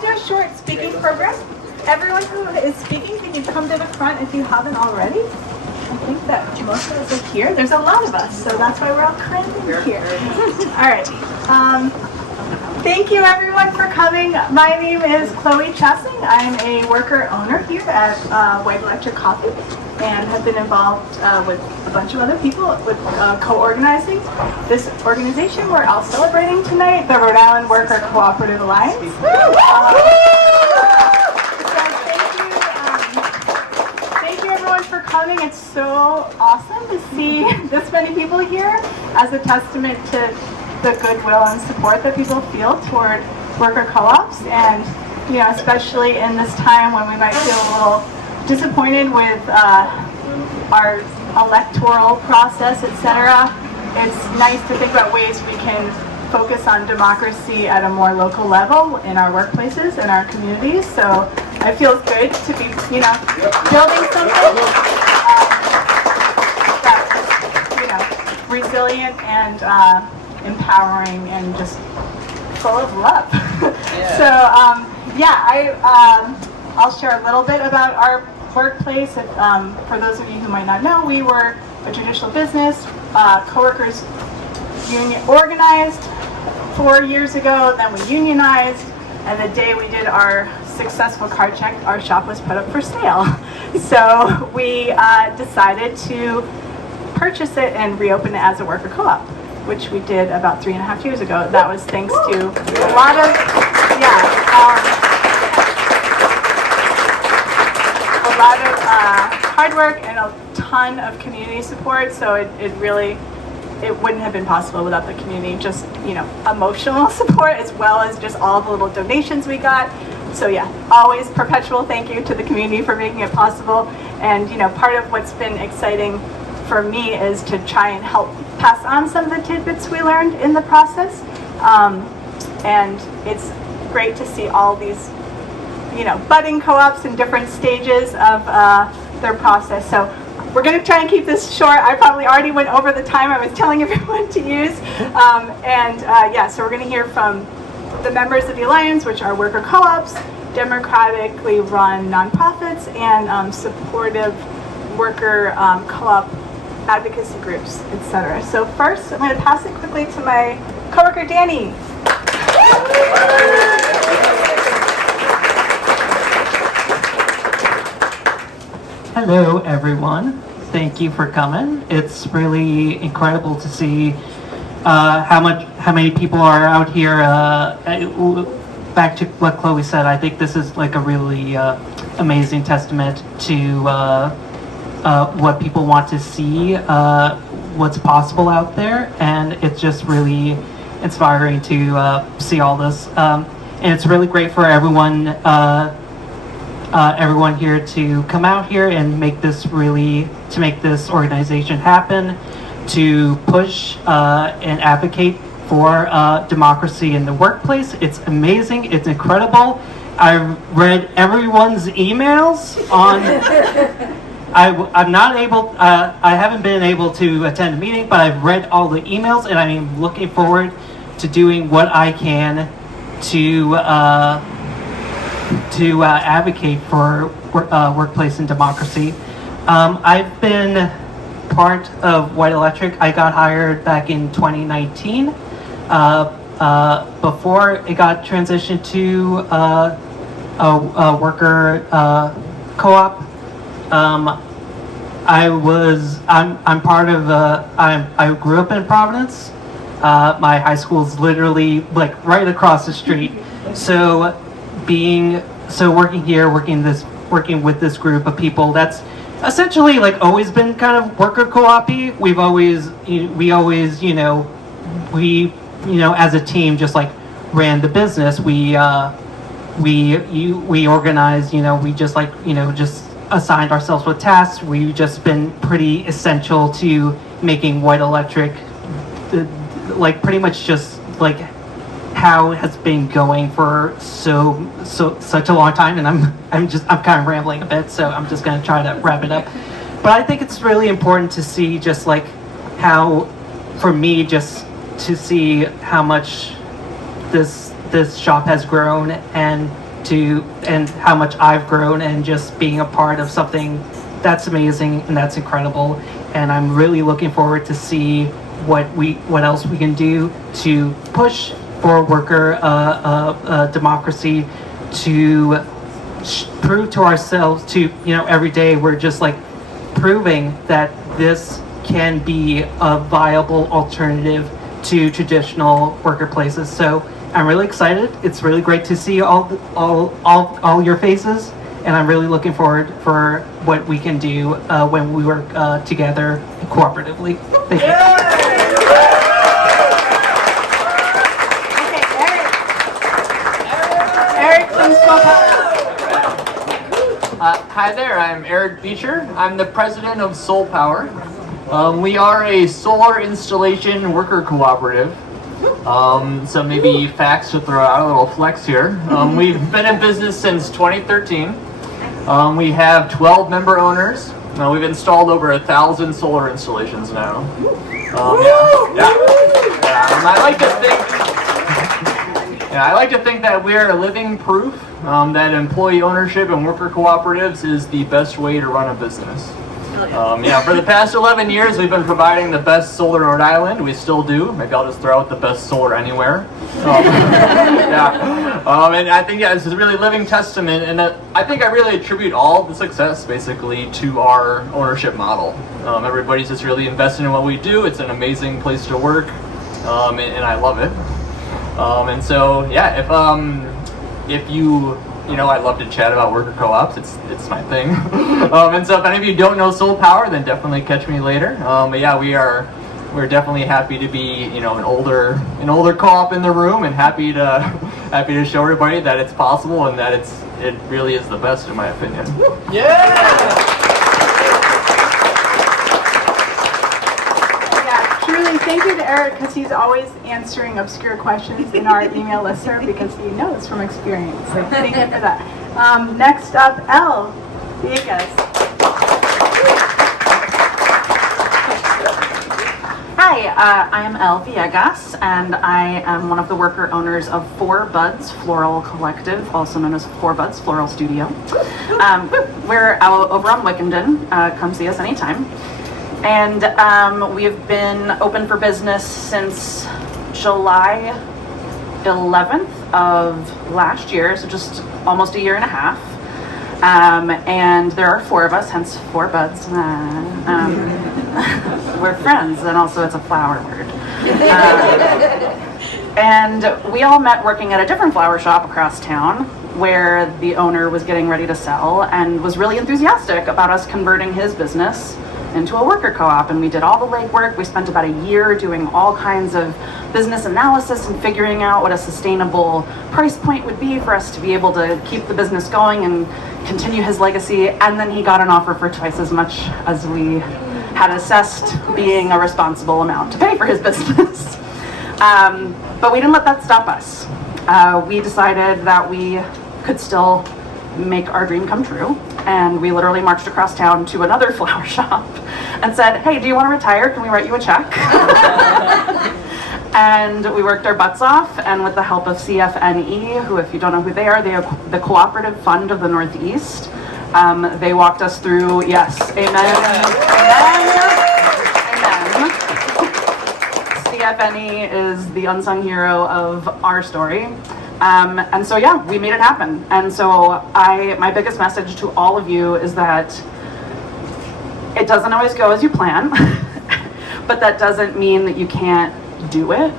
to do a short speaking program. Everyone who is speaking, can you come to the front if you haven't already? I think that most of us are here. There's a lot of us, so that's why we're all crammed in here. All right. Thank you everyone for coming. My name is Chloe Chassing. I'm a worker owner here at White Electric Coffee and have been involved with a bunch of other people with co-organizing this organization we're all celebrating tonight, the Rhode Island Worker Cooperative Alliance. Thank you everyone for coming. It's so awesome to see this many people here as a testament to the goodwill and support that people feel toward worker co-ops, and especially in this time when we might feel a little disappointed with our electoral process, etc. It's nice to think about ways we can focus on democracy at a more local level in our workplaces and our communities. So it feels good to be, building something that's, resilient and empowering and just full of love. I'll share a little bit about our workplace. For those of you who might not know, we were a traditional business. Coworkers union organized 4 years ago, then we unionized, and the day we did our successful card check, our shop was put up for sale. So we decided to purchase it and reopen it as a worker co-op, which we did about 3.5 years ago. That was thanks to a lot of, hard work and a ton of community support. So it wouldn't have been possible without the community, just, emotional support as well as just all the little donations we got. So always perpetual thank you to the community for making it possible. And, part of what's been exciting for me is to try and help pass on some of the tidbits we learned in the process. And it's great to see all these, budding co-ops in different stages of their process. So we're going to try and keep this short. I probably already went over the time I was telling everyone to use. So we're going to hear from the members of the Alliance, which are worker co-ops, democratically run nonprofits, and supportive worker co-op advocacy groups, etc. So first, I'm going to pass it quickly to my coworker, Danny. Hello, everyone. Thank you for coming. It's really incredible to see how many people are out here. Back to what Chloe said, I think this is like a really amazing testament to what people want to see, what's possible out there, and it's just really inspiring to see all this. And it's really great for everyone here to come out here and make this organization happen, to push and advocate for democracy in the workplace. It's amazing. It's incredible. I've read everyone's emails on. I'm not able. I haven't been able to attend a meeting, but I've read all the emails, and I am looking forward to doing what I can to advocate for workplace and democracy. I've been part of White Electric. I got hired back in 2019. Before it got transitioned to a worker co-op. I'm part of. I grew up in Providence. My high school is literally like right across the street. So working with this group of people, that's essentially like always been kind of worker co-op-y. We always as a team just like ran the business. We organized, we just just assigned ourselves with tasks. We've just been pretty essential to making White Electric like pretty much just like how it has been going for such a long time, and I'm kind of rambling a bit, so I'm just going to try to wrap it up. But I think it's really important to see just like how, for me, just to see how much this shop has grown, and and how much I've grown and just being a part of something that's amazing and that's incredible. And I'm really looking forward to see what else we can do to push for worker democracy, to prove to ourselves, to every day we're just like proving that this can be a viable alternative to traditional worker places. So I'm really excited. It's really great to see all your faces, and I'm really looking forward for what we can do when we work together cooperatively. Thank you. Okay, Eric from Soul Power. Hi there, I'm Eric Beecher. I'm the president of Soul Power. We are a solar installation worker cooperative. So maybe facts to throw out, a little flex here. We've been in business since 2013. We have 12 member owners. We've installed over 1,000 solar installations now. I like to think that we're living proof that employee ownership and worker cooperatives is the best way to run a business. For the past 11 years, we've been providing the best solar in Rhode Island. We still do. Maybe I'll just throw out the best solar anywhere. And I think it's a really living testament, and I think I really attribute all the success basically to our ownership model. Everybody's just really invested in what we do. It's an amazing place to work, and I love it. If you I love to chat about worker co-ops. It's my thing. And so if any of you don't know Soul Power, then definitely catch me later. We're definitely happy to be an older co-op in the room, and happy to show everybody that it's possible and that it really is the best in my opinion. Truly, thank you to Eric, because he's always answering obscure questions in our email listserv because he knows from experience. So thank you for that. Next up, Elle Villegas. Hi, I am Elle Villegas, and I am one of the worker owners of 4 Buds Floral Collective, also known as 4 Buds Floral Studio. We're out over on Wickenden. Come see us anytime. And we've been open for business since July 11th of last year, so just almost a year and a half. And there are 4 of us, hence 4 Buds. We're friends, and also it's a flower word. And we all met working at a different flower shop across town, where the owner was getting ready to sell and was really enthusiastic about us converting his business into a worker co-op. And we did all the legwork. We spent about a year doing all kinds of business analysis and figuring out what a sustainable price point would be for us to be able to keep the business going and continue his legacy. And then he got an offer for twice as much as we had assessed being a responsible amount to pay for his business. But we didn't let that stop us. We decided that we could still make our dream come true. And we literally marched across town to another flower shop and said, hey, do you want to retire? Can we write you a check? And we worked our butts off, and with the help of CFNE, who, if you don't know who they are the Cooperative Fund of the Northeast, they walked us through, yes, amen. CFNE is the unsung hero of our story. And so, we made it happen. And so my biggest message to all of you is that it doesn't always go as you plan, but that doesn't mean that you can't do it.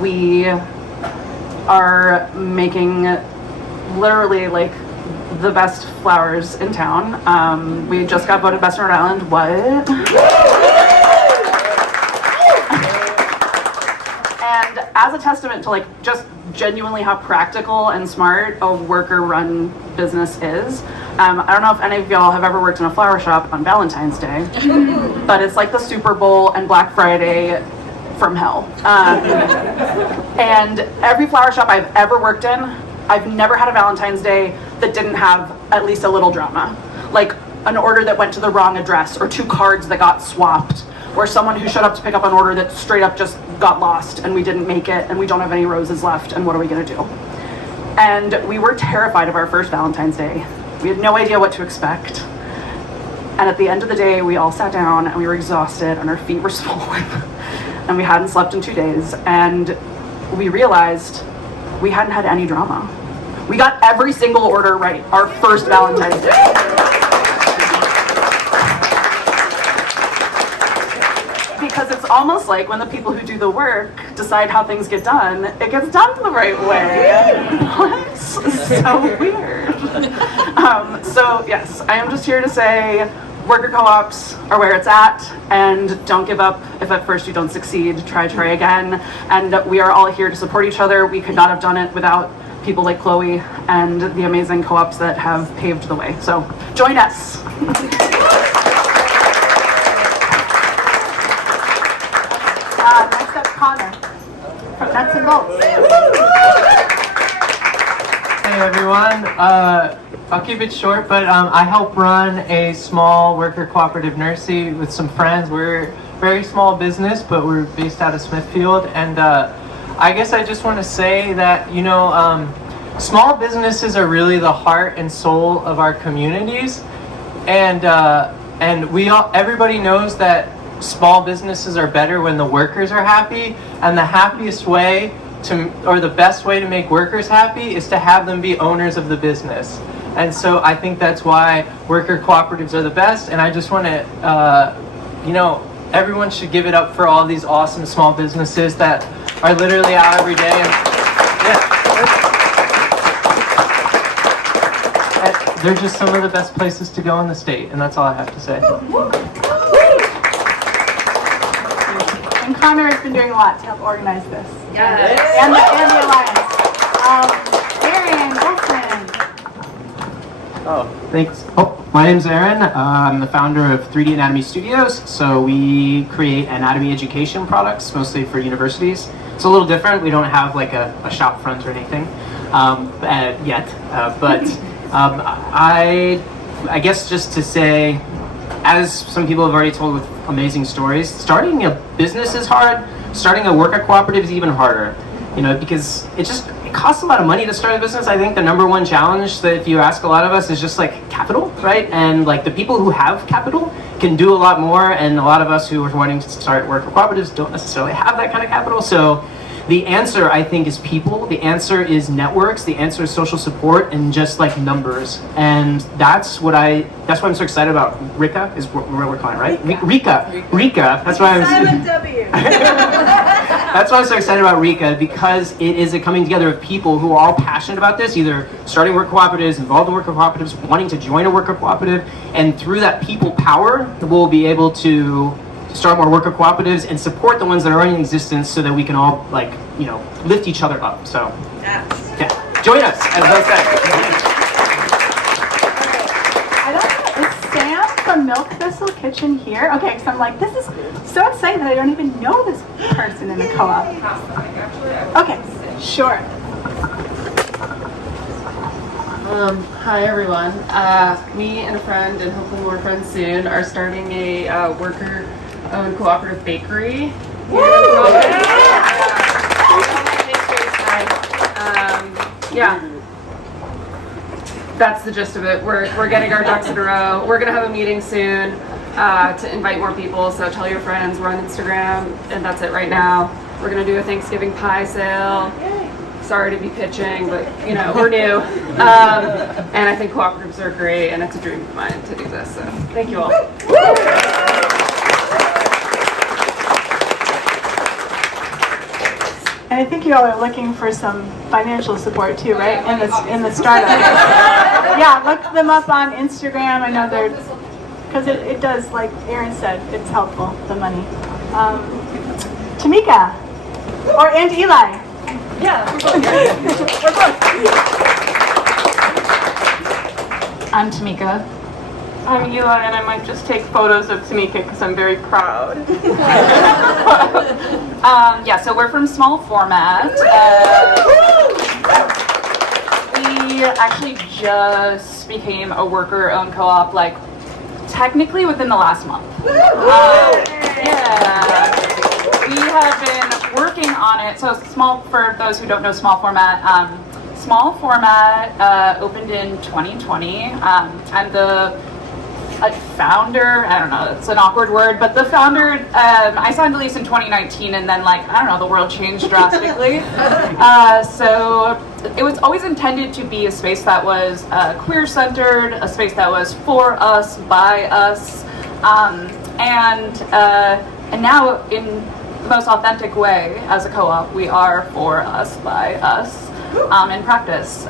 We are making literally like the best flowers in town. We just got voted best in Rhode Island. What? And as a testament to like just genuinely how practical and smart a worker-run business is, I don't know if any of y'all have ever worked in a flower shop on Valentine's Day, but it's like the Super Bowl and Black Friday from hell. And every flower shop I've ever worked in, I've never had a Valentine's Day that didn't have at least a little drama. Like an order that went to the wrong address, or 2 cards that got swapped, or someone who showed up to pick up an order that straight up just got lost and we didn't make it and we don't have any roses left, and what are we gonna do? And we were terrified of our first Valentine's Day. We had no idea what to expect. And at the end of the day, we all sat down and we were exhausted and our feet were swollen and we hadn't slept in 2 days. And we realized we hadn't had any drama. We got every single order right our first Valentine's Day. Because it's almost like when the people who do the work decide how things get done, it gets done the right way. What? So weird. So yes, I am just here to say worker co-ops are where it's at, and don't give up if at first you don't succeed. Try again. And we are all here to support each other. We could not have done it without people like Chloe and the amazing co-ops that have paved the way. So join us. Next up, Connor from Nuts and Bolts. Hey everyone, I'll keep it short, but I help run a small worker cooperative nursery with some friends. We're a very small business, but we're based out of Smithfield, and I guess I just want to say that, you know, small businesses are really the heart and soul of our communities, and everybody knows that small businesses are better when the workers are happy, and the happiest way or the best way to make workers happy is to have them be owners of the business. And so I think that's why worker cooperatives are the best. And I just want to, you know, everyone should give it up for all these awesome small businesses that are literally out every day. And they're just some of the best places to go in the state. And that's all I have to say. And Connor has been doing a lot to help organize this. Yes. And the Alliance. Aaron, Justin. Oh, thanks. Oh, my name's Aaron. I'm the founder of 3D Anatomy Studios. So we create anatomy education products, mostly for universities. It's a little different. We don't have like a shop front or anything yet. But I guess just to say, as some people have already told with amazing stories, starting a business is hard. Starting a worker cooperative is even harder, you know, because it costs a lot of money to start a business. I think the number one challenge that if you ask a lot of us is just like capital, right? And like the people who have capital can do a lot more, and a lot of us who are wanting to start worker cooperatives don't necessarily have that kind of capital. So the answer, I think, is people. The answer is networks. The answer is social support and just like numbers. And that's why I'm so excited about RIWCA is what we're calling, right? RIWCA. That's why Silent W. That's why I'm so excited about RIWCA, because it is a coming together of people who are all passionate about this, either starting worker cooperatives, involved in worker cooperatives, wanting to join a worker cooperative, and through that people power, we'll be able to start more worker cooperatives and support the ones that are already in existence, so that we can all, like, you know, lift each other up. So, yeah, join us, as I said. I don't know, is Sam from Milk Thistle Kitchen here? Okay, because I'm like, this is so exciting that I don't even know this person in the co-op. Okay, sure. Hi everyone. Me and a friend, and hopefully more friends soon, are starting a worker-owned cooperative bakery. Yeah, that's the gist of it. We're getting our ducks in a row. We're gonna have a meeting soon to invite more people. So tell your friends. We're on Instagram, and that's it right now. We're gonna do a Thanksgiving pie sale. Sorry to be pitching, but you know, we're new. And I think cooperatives are great, and it's a dream of mine to do this, so thank you all. And I think you all are looking for some financial support too, right? In the startup. Yeah, look them up on Instagram. I know they're, because it does, like Aaron said, it's helpful, the money. Tamika, and Eli. Yeah. We're both. I'm Tamika. I'm Eli, and I might just take photos of Tamika because I'm very proud. Yeah, so we're from small format. We actually just became a worker-owned co-op, like, technically within the last month. Yeah. We have been working on it. So small, for those who don't know small format, small format, opened in 2020. I'm the founder, I don't know, it's an awkward word, but the founder, I signed the lease in 2019 and then I don't know, the world changed drastically. So it was always intended to be a space that was queer-centered, a space that was for us, by us, and now in the most authentic way, as a co-op, we are for us, by us, in practice.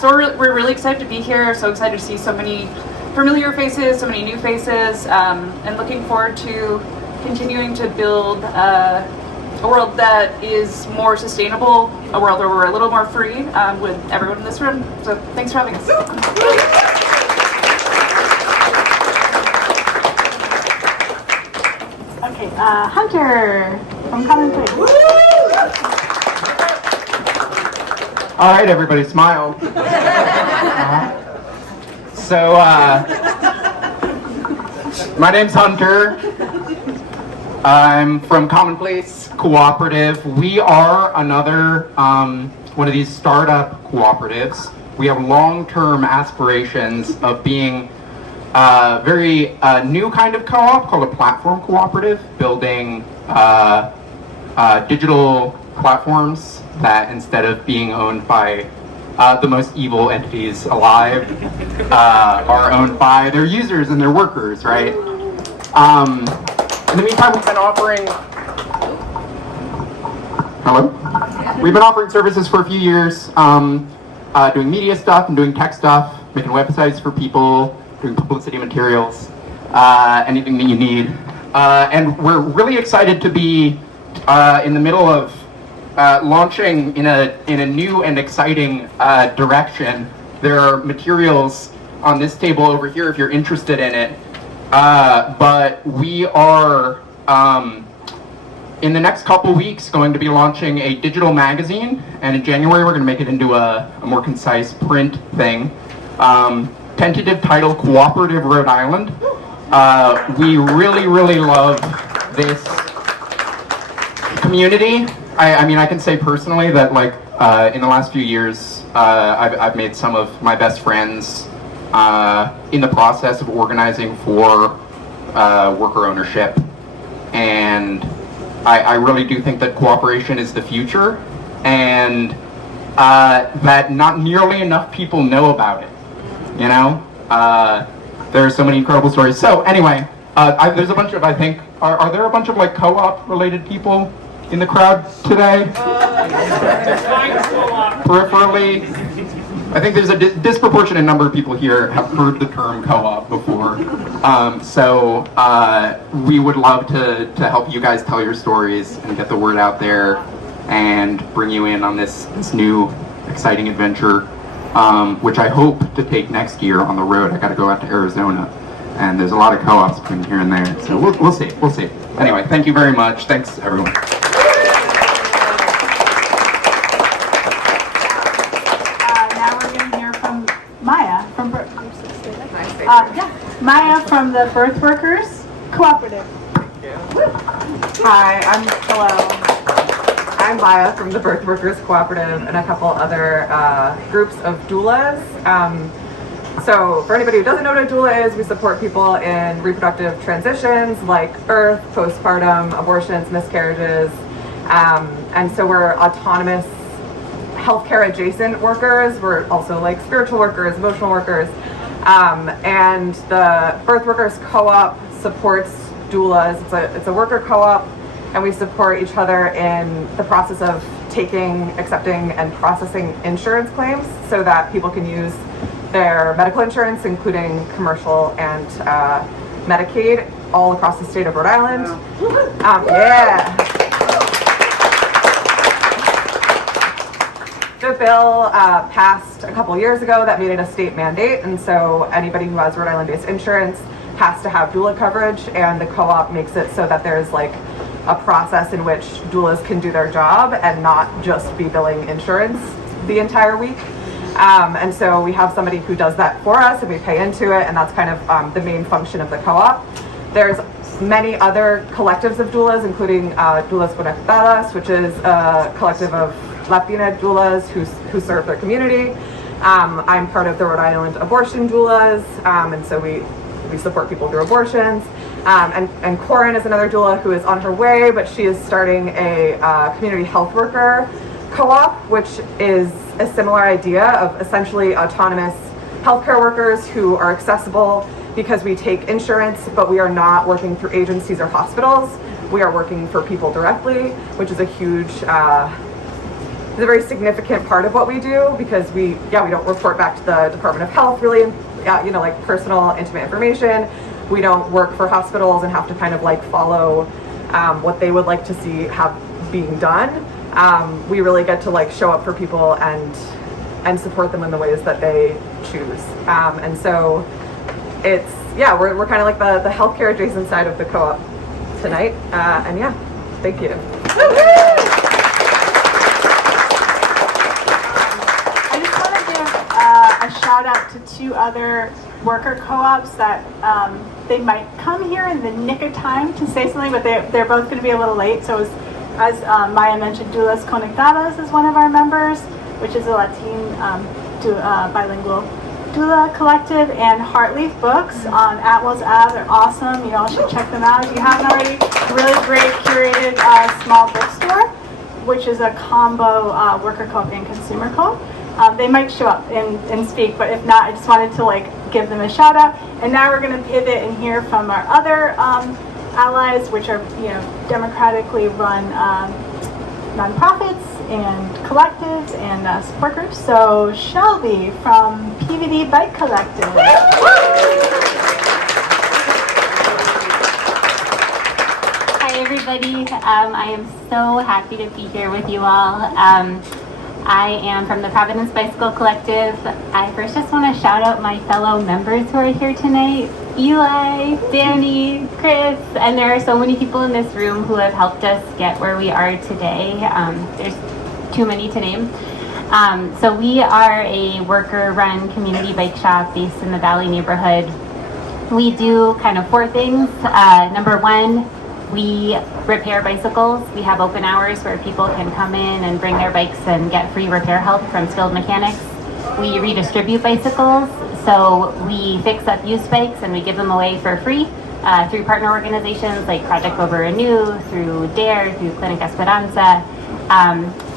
So we're really excited to be here, so excited to see so many familiar faces, so many new faces, and looking forward to continuing to build a world that is more sustainable, a world where we're a little more free with everyone in this room. So thanks for having us. Okay, Hunter from Commonplace. All right, everybody, smile. So, my name's Hunter. I'm from Commonplace Cooperative. We are another one of these startup cooperatives. We have long-term aspirations of being a very new kind of co-op called a platform cooperative, building digital platforms that, instead of being owned by the most evil entities alive, are owned by their users and their workers, right? In the meantime, we've been offering... Hello? We've been offering services for a few years, doing media stuff and doing tech stuff, making websites for people, doing publicity materials, anything that you need. And we're really excited to be in the middle of launching in a new and exciting direction. There are materials on this table over here if you're interested in it. But we are, in the next couple weeks, going to be launching a digital magazine, and in January we're going to make it into a more concise print thing. Tentative title, Cooperative Rhode Island. We really, really love this community. I mean, I can say personally that, in the last few years, I've made some of my best friends in the process of organizing for worker ownership. And I really do think that cooperation is the future, and that not nearly enough people know about it. You know? There are so many incredible stories. So anyway, there's a bunch of, I think, are there a bunch of co-op related people in the crowd today? Peripherally, I think there's a disproportionate number of people here have heard the term co-op before. So we would love to help you guys tell your stories and get the word out there and bring you in on this new exciting adventure, which I hope to take next year on the road. I got to go out to Arizona, and there's a lot of co-ops between here and there. So we'll see. We'll see. Anyway, thank you very much. Thanks, everyone. Maya from the Birth Workers Cooperative. Hi, I'm Maya from the Birth Workers Cooperative and a couple other groups of doulas. So for anybody who doesn't know what a doula is, we support people in reproductive transitions like birth, postpartum, abortions, miscarriages. And so we're autonomous healthcare adjacent workers. We're also spiritual workers, emotional workers. And the Birth Workers Co-op supports doulas. It's a worker co-op, and we support each other in the process of taking, accepting, and processing insurance claims so that people can use their medical insurance, including commercial and Medicaid, all across the state of Rhode Island. Yeah. The bill passed a couple years ago that made it a state mandate, and so anybody who has Rhode Island-based insurance has to have doula coverage, and the co-op makes it so that there's a process in which doulas can do their job and not just be billing insurance the entire week. And so we have somebody who does that for us, and we pay into it, and that's kind of the main function of the co-op. There's many other collectives of doulas, including Doulas Conectadas, which is a collective of Latina doulas who serve their community. I'm part of the Rhode Island abortion doulas, and so we support people through abortions. And Corin is another doula who is on her way, but she is starting a community health worker co-op, which is a similar idea of essentially autonomous healthcare workers who are accessible because we take insurance, but we are not working through agencies or hospitals. We are working for people directly, which is a huge, is a very significant part of what we do, because we don't report back to the Department of Health really, like personal, intimate information. We don't work for hospitals and have to kind of like follow what they would like to see being done. We really get to like show up for people and support them in the ways that they choose. And so it's, we're kind of like the healthcare adjacent side of the co-op tonight. And yeah, thank you. I just want to give a shout out to 2 other worker co-ops that they might come here in the nick of time to say something, but they're both going to be a little late. So as Maya mentioned, Doulas Conectadas is one of our members, which is a Latin bilingual doula collective, and Heartleaf Books on Atwell's Ave. They're awesome. You all should check them out if you haven't already. Really great curated small bookstore, which is a combo worker co-op and consumer co-op. They might show up and speak, but if not, I just wanted to like give them a shout out. And now we're going to pivot and hear from our other allies, which are democratically run nonprofits and collectives and support groups. So Shelby from PVD Bike Collective. Hi everybody, I am so happy to be here with you all. I am from the Providence Bicycle Collective. I first just want to shout out my fellow members who are here tonight. Eli, Danny, Chris, and there are so many people in this room who have helped us get where we are today. There's too many to name. So we are a worker-run community bike shop based in the Valley neighborhood. We do kind of 4 things. Number 1, we repair bicycles. We have open hours where people can come in and bring their bikes and get free repair help from skilled mechanics. We redistribute bicycles, so we fix up used bikes and we give them away for free through partner organizations like Project Go Renew, through DARE, through Clinic Esperanza.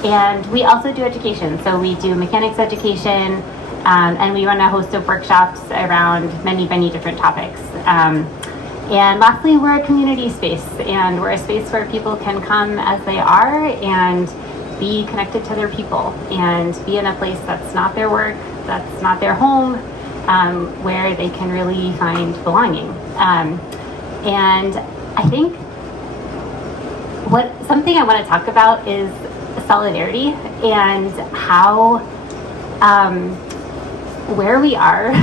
And we also do education, so we do mechanics education, and we run a host of workshops around many, many different topics. And lastly, we're a community space, and we're a space where people can come as they are and be connected to their people and be in a place that's not their work, that's not their home, where they can really find belonging. And I think something I want to talk about is solidarity and how where we are.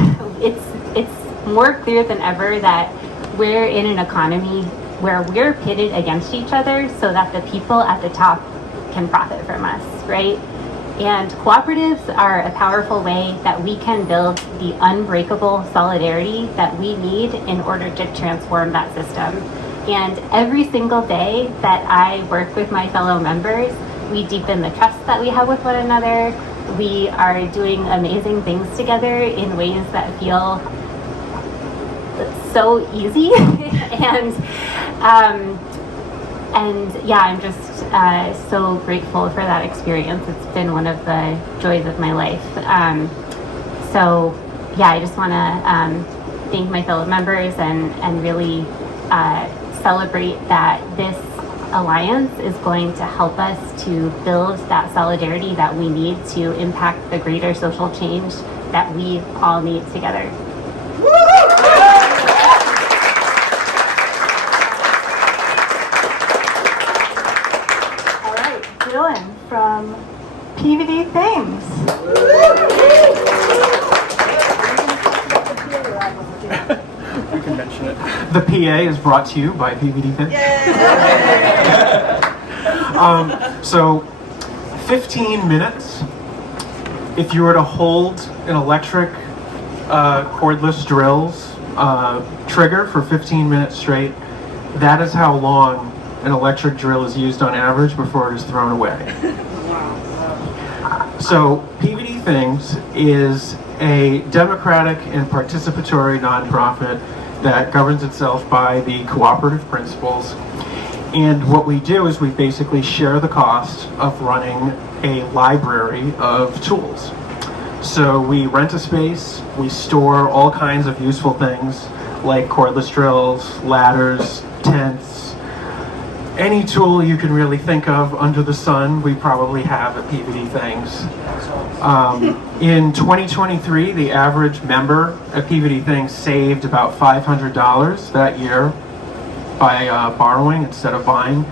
It's more clear than ever that we're in an economy where we're pitted against each other so that the people at the top can profit from us, right? And cooperatives are a powerful way that we can build the unbreakable solidarity that we need in order to transform that system. And every single day that I work with my fellow members, we deepen the trust that we have with one another. We are doing amazing things together in ways that feel so easy. And yeah, I'm just so grateful for that experience. It's been one of the joys of my life. So yeah, I just want to thank my fellow members and really celebrate that this alliance is going to help us to build that solidarity that we need to impact the greater social change that we all need together. All right, Dylan from PVD Things. You can mention it. The PA is brought to you by PVD Things. So 15 minutes. If you were to hold an electric cordless drills trigger for 15 minutes straight, that is how long an electric drill is used on average before it is thrown away. So PVD Things is a democratic and participatory nonprofit that governs itself by the cooperative principles. And what we do is we basically share the cost of running a library of tools. So we rent a space, we store all kinds of useful things like cordless drills, ladders, tents, any tool you can really think of under the sun, we probably have at PVD Things. In 2023, the average member at PVD Things saved about $500 that year by borrowing instead of buying.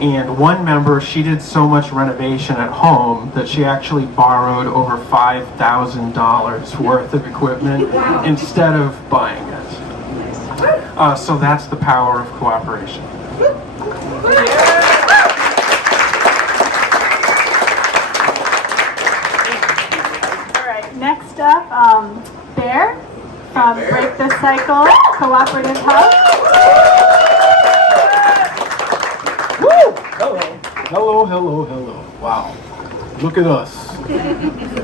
And one member, she did so much renovation at home that she actually borrowed over $5,000 worth of equipment instead of buying it. So that's the power of cooperation. All right, next up, Bear from Break the Cycle Cooperative Hub. Hello, hello, hello. Wow. Look at us.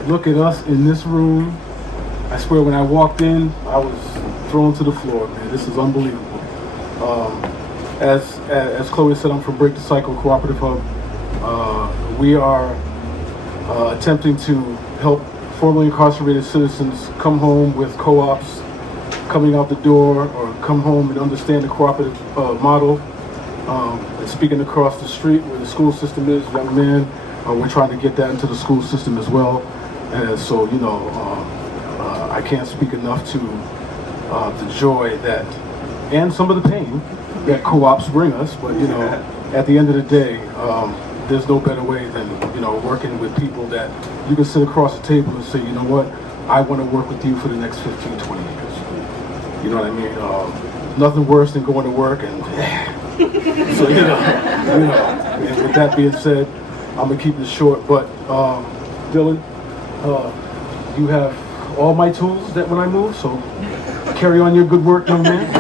Look at us in this room. I swear when I walked in, I was thrown to the floor, man. This is unbelievable. As Chloe said, I'm from Break the Cycle Cooperative Hub. We are attempting to help formerly incarcerated citizens come home with co-ops coming out the door, or come home and understand the cooperative model. And speaking across the street where the school system is, young man, we're trying to get that into the school system as well. And so, you know, I can't speak enough to the joy that, and some of the pain that co-ops bring us. But, you know, at the end of the day, there's no better way than, you know, working with people that you can sit across the table and say, you know what, I want to work with you for the next 15, 20 years. You know what I mean? Nothing worse than going to work and so, you know, and with that being said, I'm gonna keep this short, but Dylan, you have all my tools that when I move, so carry on your good work, young man.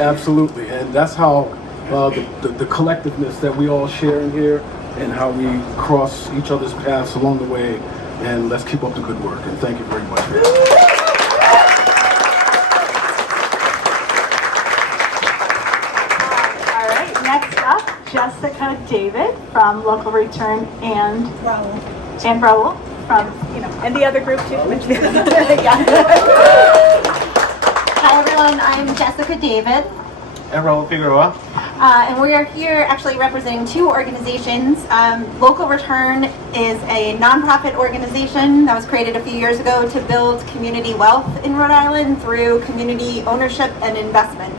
Absolutely, and that's how the collectiveness that we all share in here, and how we cross each other's paths along the way, and let's keep up the good work, and thank you very much. Jessica David from Local Return and Raul from, you know, and the other group too. Hi everyone, I'm Jessica David. And Raul Figueroa. And we are here actually representing two organizations. Local Return is a nonprofit organization that was created a few years ago to build community wealth in Rhode Island through community ownership and investment.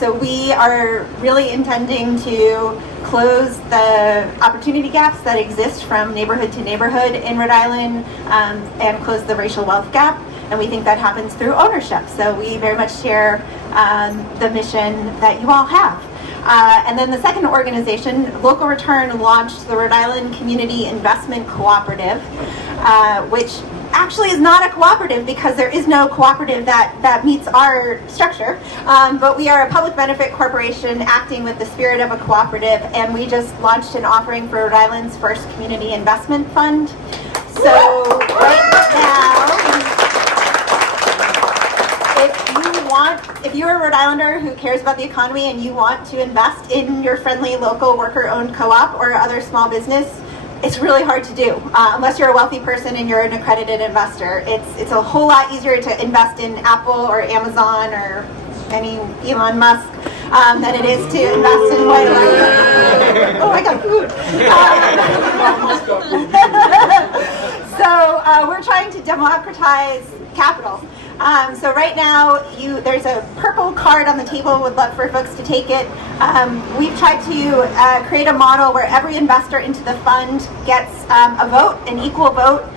So we are really intending to close the opportunity gaps that exist from neighborhood to neighborhood in Rhode Island, and close the racial wealth gap. And we think that happens through ownership. So we very much share the mission that you all have. And then the second organization, Local Return, launched the Rhode Island Community Investment Cooperative, which actually is not a cooperative because there is no cooperative that meets our structure, but we are a public benefit corporation acting with the spirit of a cooperative, and we just launched an offering for Rhode Island's first community investment fund. So right now, if you're a Rhode Islander who cares about the economy and you want to invest in your friendly local worker-owned co-op or other small business, it's really hard to do unless you're a wealthy person and you're an accredited investor. It's a whole lot easier to invest in Apple or Amazon or any Elon Musk than it is to invest in White Island. Oh, I got food. So we're trying to democratize capital. So right now, there's a purple card on the table. Would love for folks to take it. We've tried to create a model where every investor into the fund gets a vote, an equal vote.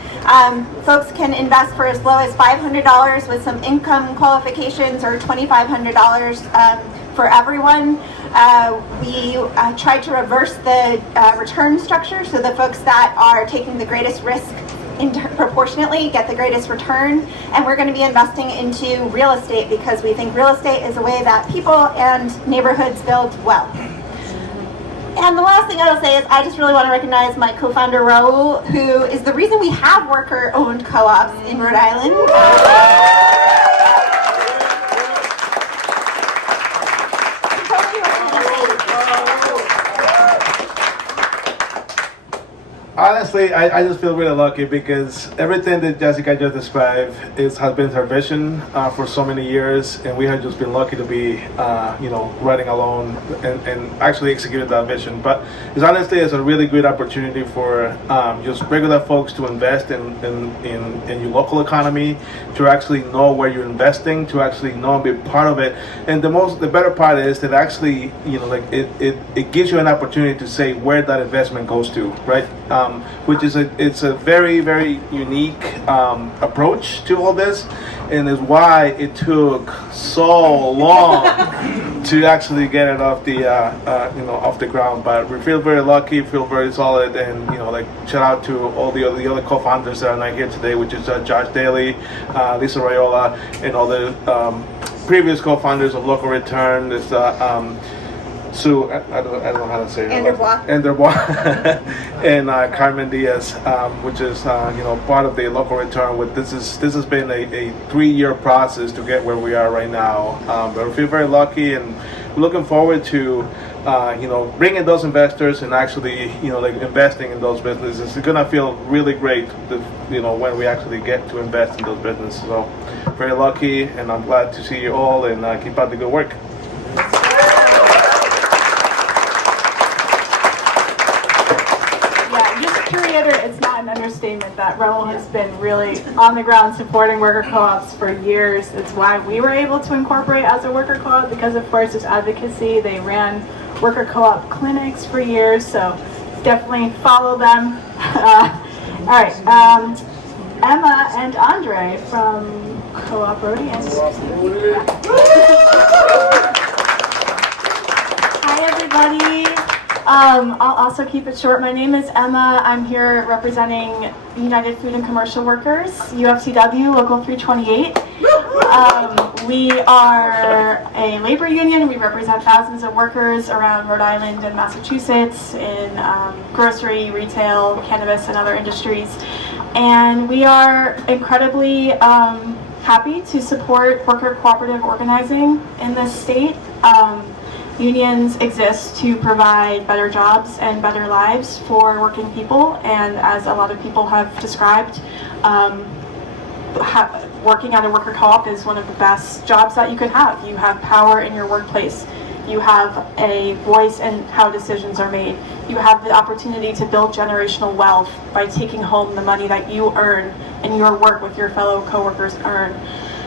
Folks can invest for as low as $500 with some income qualifications, or $2,500 for everyone. We tried to reverse the return structure, so the folks that are taking the greatest risk proportionately get the greatest return. And we're going to be investing into real estate because we think real estate is a way that people and neighborhoods build wealth. And the last thing I will say is I just really want to recognize my co-founder, Rhode, who is the reason we have worker-owned co-ops in Rhode Island. Honestly, I just feel really lucky because everything that Jessica just described has been her vision for so many years, and we have just been lucky to be, running alone and actually executed that vision. But it's a really good opportunity for just regular folks to invest in your local economy, to actually know where you're investing, to actually know and be part of it. And the better part is that actually, it gives you an opportunity to say where that investment goes to, right? Which is it's a very, very unique approach to all this, and is why it took so long to actually get it off the off the ground. But we feel very lucky, feel very solid, and shout out to all the other co-founders that are not here today, which is Josh Daly, Lisa Raiola, and all the previous co-founders of Local Return. It's Sue, I don't know how to say her last name. And Carmen Diaz, which is part of the Local Return. This has been a 3-year process to get where we are right now. But we feel very lucky and looking forward to bringing those investors and actually investing in those businesses. It's gonna feel really great when we actually get to invest in those businesses. So very lucky, and I'm glad to see you all, and keep up the good work. It's not an understatement that Rhode has been really on the ground supporting worker co-ops for years. It's why we were able to incorporate as a worker co-op, because of course there's advocacy. They ran worker co-op clinics for years, so definitely follow them. All right, Emma and Andre from Co-op Rhode. Hi everybody. I'll also keep it short. My name is Emma. I'm here representing United Food and Commercial Workers, UFCW, Local 328. We are a labor union. We represent thousands of workers around Rhode Island and Massachusetts in grocery, retail, cannabis, and other industries. And we are incredibly happy to support worker cooperative organizing in this state. Unions exist to provide better jobs and better lives for working people, and as a lot of people have described, working at a worker co-op is one of the best jobs that you could have. You have power in your workplace. You have a voice in how decisions are made. You have the opportunity to build generational wealth by taking home the money that you earn and your work with your fellow coworkers earn.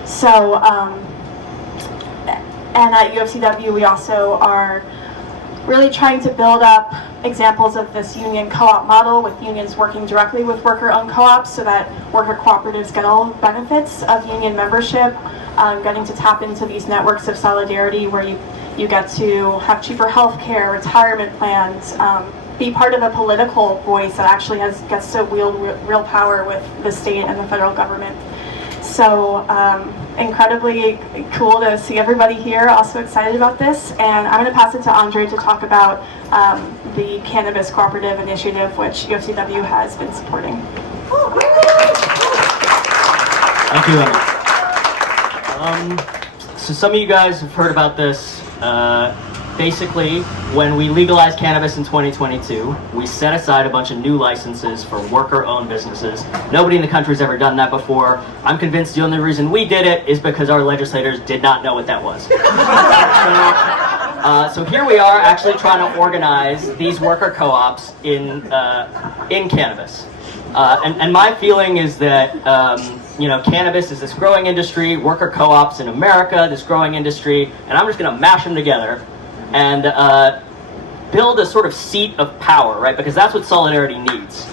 So, and at UFCW, we also are really trying to build up examples of this union co-op model, with unions working directly with worker-owned co-ops so that worker cooperatives get all benefits of union membership, getting to tap into these networks of solidarity where you get to have cheaper health care, retirement plans, be part of a political voice that actually gets to wield real power with the state and the federal government. So incredibly cool to see everybody here, also excited about this. And I'm going to pass it to Andre to talk about the Cannabis Cooperative Initiative, which UFCW has been supporting. Thank you, Emma. So some of you guys have heard about this. Basically, when we legalized cannabis in 2022, we set aside a bunch of new licenses for worker-owned businesses. Nobody in the country's ever done that before. I'm convinced the only reason we did it is because our legislators did not know what that was. So here we are actually trying to organize these worker co-ops in cannabis. And my feeling is that cannabis is this growing industry, worker co-ops in America, this growing industry, and I'm just going to mash them together and build a sort of seat of power, right? Because that's what solidarity needs.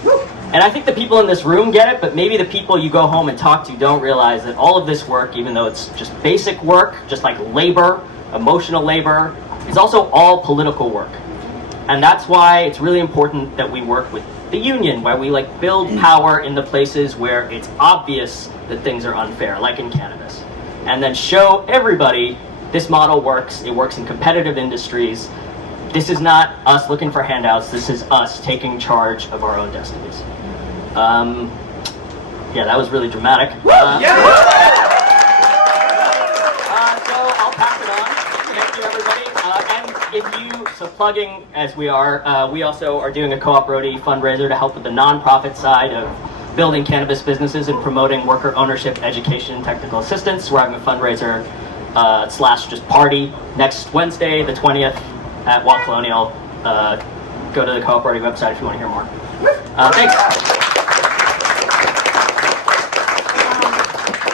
And I think the people in this room get it, but maybe the people you go home and talk to don't realize that all of this work, even though it's just basic work, just like labor, emotional labor, is also all political work. And that's why it's really important that we work with the union, where we build power in the places where it's obvious that things are unfair, like in cannabis. And then show everybody this model works. It works in competitive industries. this is not us looking for handouts. This is us taking charge of our own destinies. Yeah, that was really dramatic. So I'll pass it on. Thank you, everybody. So plugging as we are, we also are doing a Co-op Rhode fundraiser to help with the nonprofit side of building cannabis businesses and promoting worker ownership, education, and technical assistance. We're having a fundraiser / just party next Wednesday, the 20th at Wall Colonial. Go to the Cooperative website if you want to hear more. Thanks.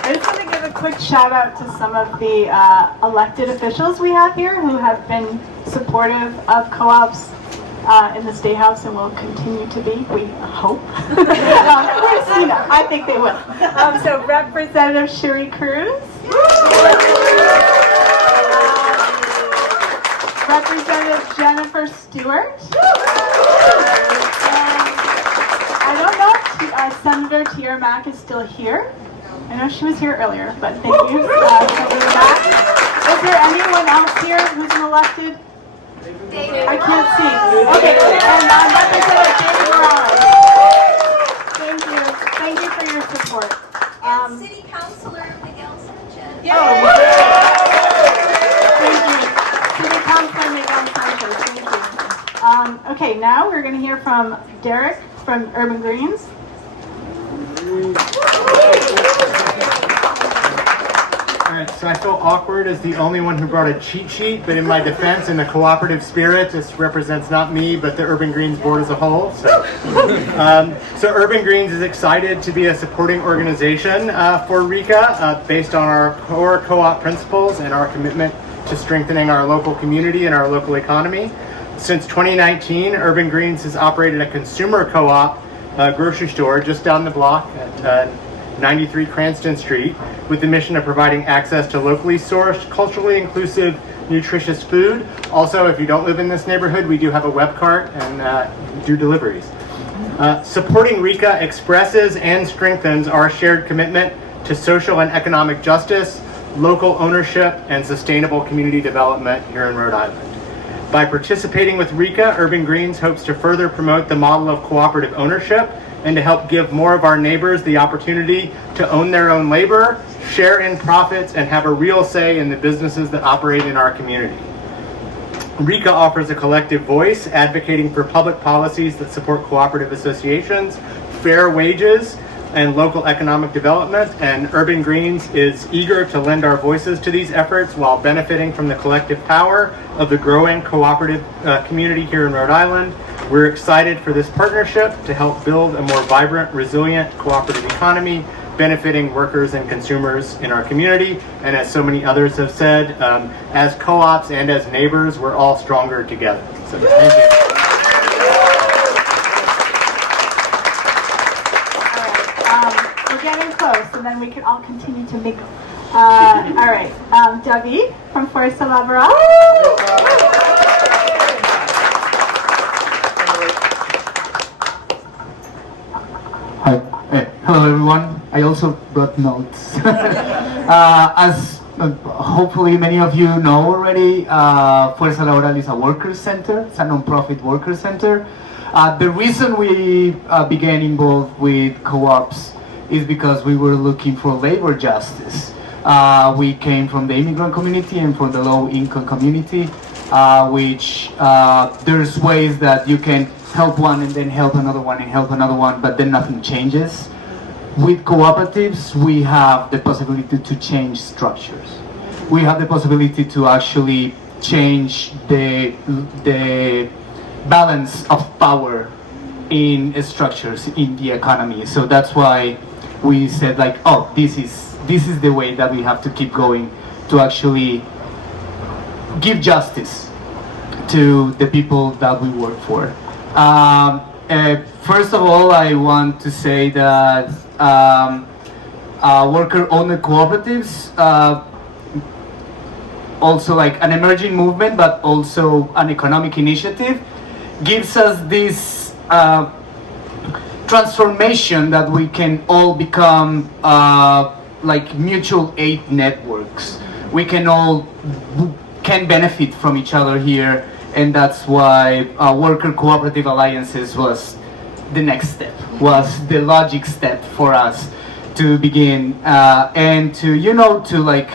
I just want to give a quick shout out to some of the elected officials we have here who have been supportive of co-ops in the State House and will continue to be, we hope. I think they will. So Representative Sherry Cruz. Representative Jennifer Stewart. I don't know if Senator Tiara Mack is still here. I know she was here earlier, but thank you, Senator Mack. Is there anyone else here who's an elected? I can't see. Okay, and Representative David Morales. Thank you. Thank you for your support. And City Councilor Miguel Sanchez. Thank you. City Councilor Miguel Sanchez. Thank you. Okay, now we're going to hear from Derek from Urban Greens. Alright, so I feel awkward as the only one who brought a cheat sheet, but in my defense, in the cooperative spirit, this represents not me, but the Urban Greens board as a whole. So Urban Greens is excited to be a supporting organization for RIWCA based on our core co-op principles and our commitment to strengthening our local community and our local economy. Since 2019, Urban Greens has operated a consumer co-op grocery store just down the block at 93 Cranston Street with the mission of providing access to locally sourced, culturally inclusive, nutritious food. Also, if you don't live in this neighborhood, we do have a web cart and do deliveries. Supporting RIWCA expresses and strengthens our shared commitment to social and economic justice, local ownership, and sustainable community development here in Rhode Island. By participating with RIWCA, Urban Greens hopes to further promote the model of cooperative ownership and to help give more of our neighbors the opportunity to own their own labor, share in profits, and have a real say in the businesses that operate in our community. RIWCA offers a collective voice advocating for public policies that support cooperative associations, fair wages, and local economic development, and Urban Greens is eager to lend our voices to these efforts while benefiting from the collective power of the growing cooperative community here in Rhode Island. We're excited for this partnership to help build a more vibrant, resilient cooperative economy, benefiting workers and consumers in our community. And as so many others have said, as co-ops and as neighbors, we're all stronger together. So thank you. Getting close, and then we can all continue to mingle. All right, David from Forza Laboral. Hi. Hello, everyone. I also brought notes. As hopefully many of you know already, Forza Laboral is a worker center. It's a non-profit worker center. The reason we began involved with co-ops is because we were looking for labor justice. We came from the immigrant community and from the low-income community, which there's ways that you can help one and then help another one and help another one, but then nothing changes. With cooperatives, we have the possibility to change structures. We have the possibility to actually change the balance of power in structures in the economy. So that's why we said, like, oh, this is the way that we have to keep going to actually give justice to the people that we work for. First of all, I want to say that worker-owned cooperatives, also like an emerging movement, but also an economic initiative, gives us this transformation that we can all become like mutual aid networks. We can all benefit from each other here And that's why worker cooperative alliances was the next step, was the logic step for us to begin and to, to like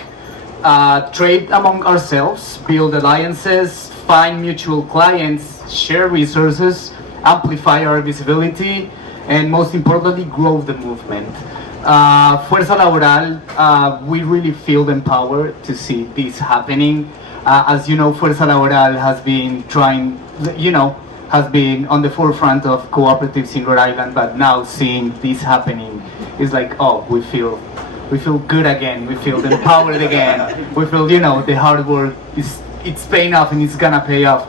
trade among ourselves, build alliances, find mutual clients, share resources, amplify our visibility, and most importantly, grow the movement. Fuerza Laboral, we really feel empowered to see this happening. As you know, Fuerza Laboral has been trying, has been on the forefront of cooperatives in Rhode Island, but now seeing this happening is like, oh, we feel good again. We feel empowered again. We feel, the hard work it's paying off and it's gonna pay off.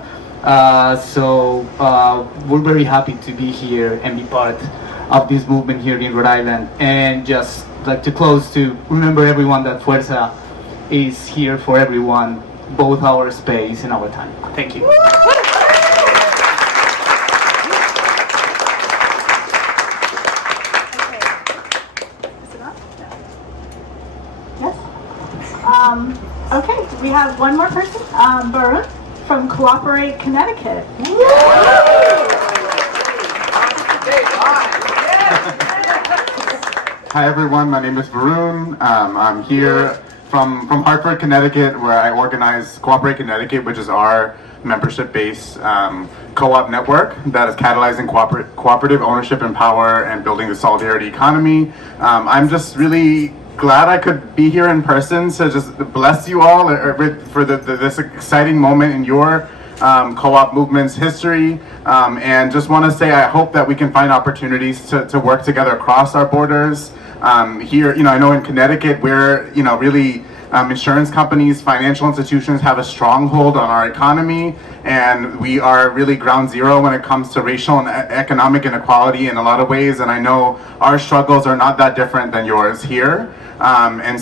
So we're very happy to be here and be part of this movement here in Rhode Island. And just like to close, to remember everyone that Fuerza is here for everyone, both our space and our time. Thank you. Okay, we have one more person, Varun from Cooperate, Connecticut. Hi everyone, my name is Varun. I'm here from Hartford, Connecticut, where I organize Cooperate Connecticut, which is our membership-based co-op network that is catalyzing cooperative ownership and power and building the solidarity economy. I'm just really glad I could be here in person to just bless you all for this exciting moment in your co-op movement's history, and just want to say I hope that we can find opportunities to work together across our borders. Here, I know in Connecticut we're, really insurance companies, financial institutions have a stronghold on our economy, and we are really ground zero when it comes to racial and economic inequality in a lot of ways, and I know our struggles are not that different than yours here. And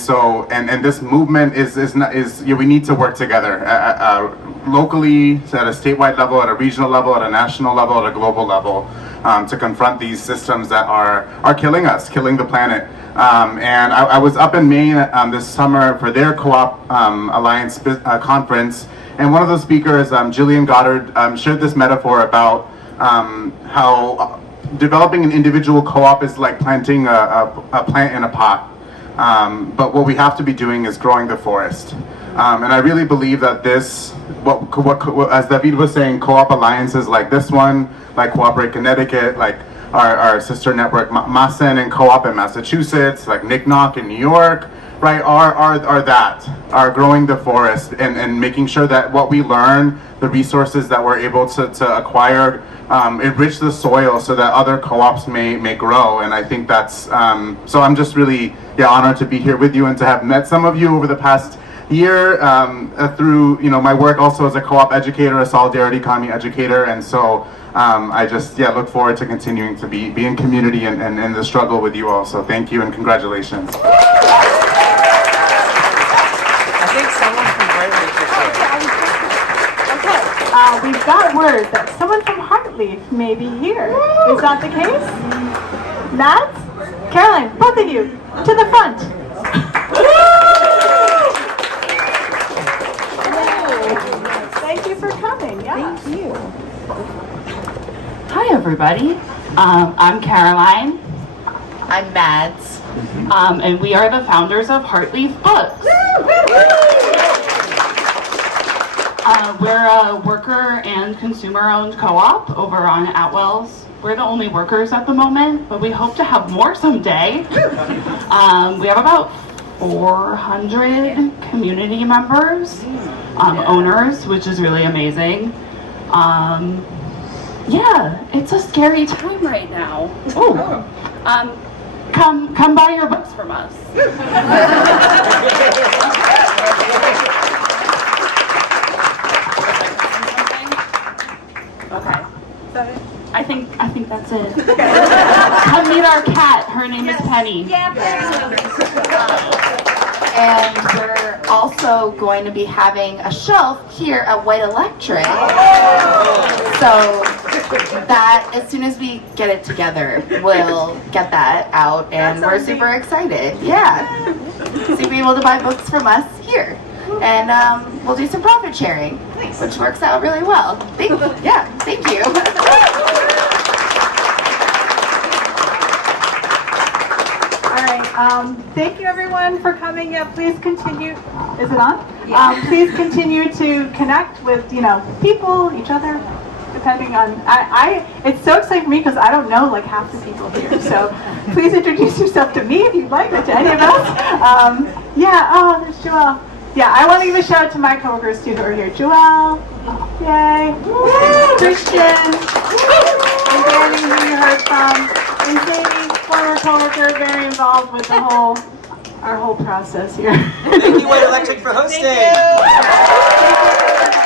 this movement we need to work together locally, at a statewide level, at a regional level, at a national level, at a global level, to confront these systems that are killing us, killing the planet. And I was up in Maine this summer for their Co-op Alliance conference, and one of the speakers, Jillian Goddard, shared this metaphor about how developing an individual co-op is like planting a plant in a pot. But what we have to be doing is growing the forest. And I really believe that this, as David was saying, co-op alliances like this one, like Cooperate Connecticut, like our sister network Massen and Co-op in Massachusetts, like Nick Knock in New York, right, are growing the forest and making sure that what we learn, the resources that we're able to acquire, enrich the soil so that other co-ops may grow. And I think that's, so I'm just really honored to be here with you and to have met some of you over the past year through my work also as a co-op educator, a solidarity economy educator. And so I just look forward to continuing to be in community and the struggle with you all. So thank you and congratulations. I think someone from Rhode We've got word that someone from Hartleaf may be here. Is that the case? Matt? Caroline, both of you, to the front. Thank you for coming. Yeah. Thank you. Hi, everybody. I'm Caroline. I'm Mads. And we are the founders of Heartleaf Books. We're a worker and consumer-owned co-op over on Atwell's. We're the only workers at the moment, but we hope to have more someday. We have about 400 community members, owners, which is really amazing. Yeah, it's a scary time right now. Oh, come buy your books from us. Okay. I think that's it. Come meet our cat. Her name is Penny. Yeah, And we're also going to be having a shelf here at White Electric. So that, as soon as we get it together, we'll get that out, and we're super excited. Yeah. So you'll be able to buy books from us here. and we'll do some profit sharing, which works out really well. Thank you. All right. Thank you everyone for coming. Yeah, please continue. Is it on? Yeah. Please continue to connect with people, each other, depending on. It's so exciting for me because I don't know like half the people here. So please introduce yourself to me if you'd like, or to any of us. Oh, there's Joelle. Yeah, I want to give a shout out to my coworkers too who are here. Joelle, yay, Christian, and Danny, who you heard from, and Katie, former coworker, very involved with our whole process here. Thank you, White Electric, for hosting. Thank you.